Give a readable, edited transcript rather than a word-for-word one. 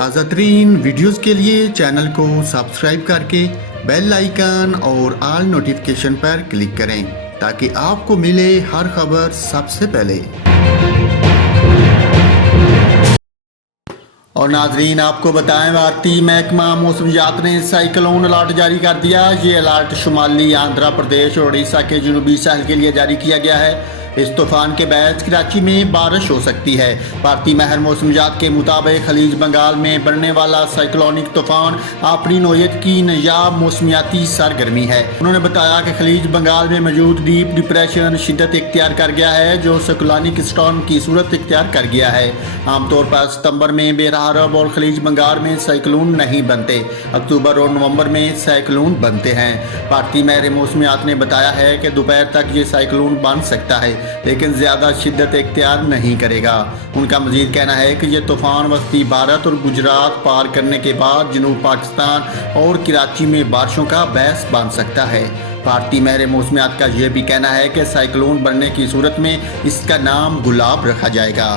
تازہ ترین ویڈیوز کے لیے چینل کو سبسکرائب کر کے بیل آئیکن اور آل نوٹیفیکیشن پر کلک کریں تاکہ آپ کو ملے ہر خبر سب سے پہلے۔ اور ناظرین آپ کو بتائیں، بھارتی محکمہ موسمیات نے سائیکلون الرٹ جاری کر دیا۔ یہ الرٹ شمالی آندھرا پردیش اور اڑیسہ کے جنوبی ساحل کے لیے جاری کیا گیا ہے۔ اس طوفان کے باعث کراچی میں بارش ہو سکتی ہے۔ بھارتی ماہر موسمیات کے مطابق خلیج بنگال میں بڑھنے والا سائیکلونک طوفان اپنی نوعیت کی نایاب موسمیاتی سرگرمی ہے۔ انہوں نے بتایا کہ خلیج بنگال میں موجود ڈیپ ڈپریشن شدت اختیار کر گیا ہے، جو سائیکلونک اسٹارم کی صورت اختیار کر گیا ہے۔ عام طور پر ستمبر میں بحیرہ عرب اور خلیج بنگال میں سائیکلون نہیں بنتے، اکتوبر اور نومبر میں سائیکلون بنتے ہیں۔ بھارتی ماہر موسمیات نے بتایا ہے کہ دوپہر تک یہ سائیکلون بن سکتا ہے، لیکن زیادہ شدت اختیار نہیں کرے گا۔ ان کا مزید کہنا ہے کہ یہ طوفان وسطی بھارت اور گجرات پار کرنے کے بعد جنوب پاکستان اور کراچی میں بارشوں کا باعث بن سکتا ہے۔ بھارتی ماہر موسمیات کا یہ بھی کہنا ہے کہ سائیکلون بننے کی صورت میں اس کا نام گلاب رکھا جائے گا۔